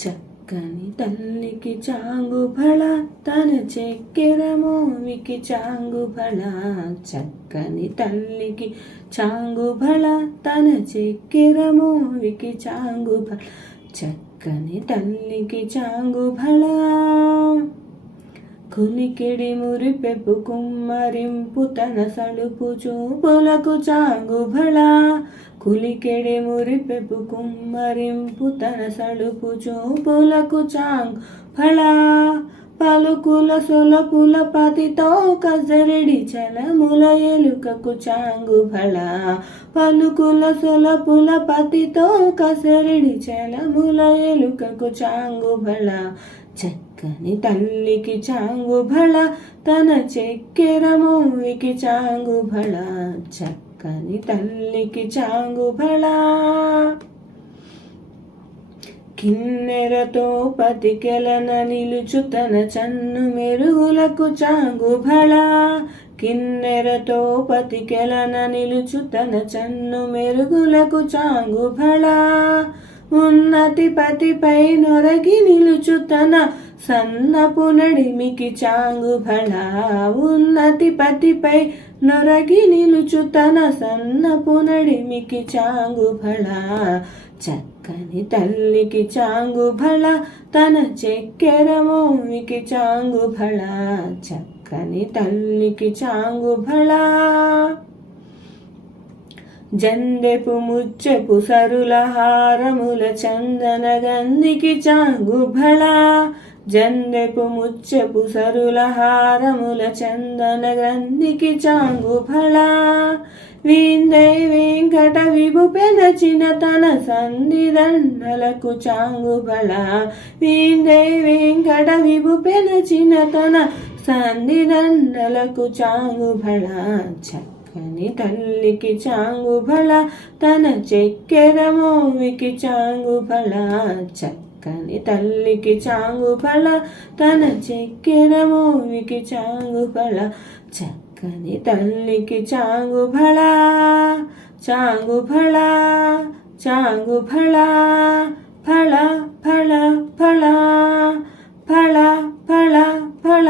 చక్కని తల్లికి చాంగు భళ తన చెక్కెర మోమికి చాంగు భళ చక్కని తల్లికి చాంగు భళ తన చెక్కెర మోమికి చాంగు భళ చక్కని తల్లికి చాంగు భళ కులికిడి మురిపెపు కుమ్మరింపు తన సడుపు చూపులకు చాంగు భళ. కులికెడి మురిపెపు కుమ్మరింపు తన సడుపు చూపులకు చాంగు ఫళ పలుకుల సొలపుల పతితో కజరడి చలముల ఎలుకకు చాంగు ఫళ పలుకుల సొలపుల పతితో కసరడి చలముల ఎలుకకు చాంగు ఫళ చక్కని తల్లికి చాంగు భళ తన చెక్కెర మూవికి చాంగు భళ. చక్కని తల్లికి చాంగు భళ. కిన్నెరతో పతికెలన నిలుచు తన చన్ను మెరుగులకు చాంగు భళ. కిన్నెరతో పతికెలన నిలుచు తన చన్ను మెరుగులకు చాంగు భళ. ఉన్నతి పతిపై నొరగి నిలుచు తన సన్నపు నడిమికి చాంగు భళ ఉన్నతి పతిపై నొరగి నిలుచు తన సన్నపు నడిమికి చాంగు భళ. చక్కని తల్లికి చాంగు భళ తన చెక్కెర మోమికి చాంగు భళ. చక్కని తల్లికి చాంగు భళ. జందెపు ముచ్చెపు సరుల హారముల చందన గంధికి చాంగుభళ జందెపు ముచ్చెపు సరుల హారముల చందన గ్రంథికి చాంగుఫళ వీందై వెంకట విభు పెదచిన తన సంధిదండలకు చాంగుఫళ వీందై వెంకట విభు పెదచిన తన సంధిదండలకు చాంగు బళ తల్లికి చాంగు భళ తన చెక్కెర మోవికి చాంగు భళ చక్కని తల్లికి చాంగు భళ తన చెక్కెర మోవికి చాంగు భళ చక్కని తల్లికి చాంగు భళ చాంగు భళ చాంగు భళ ఫళ ఫళ ఫళ ఫళ ఫళ ఫళ.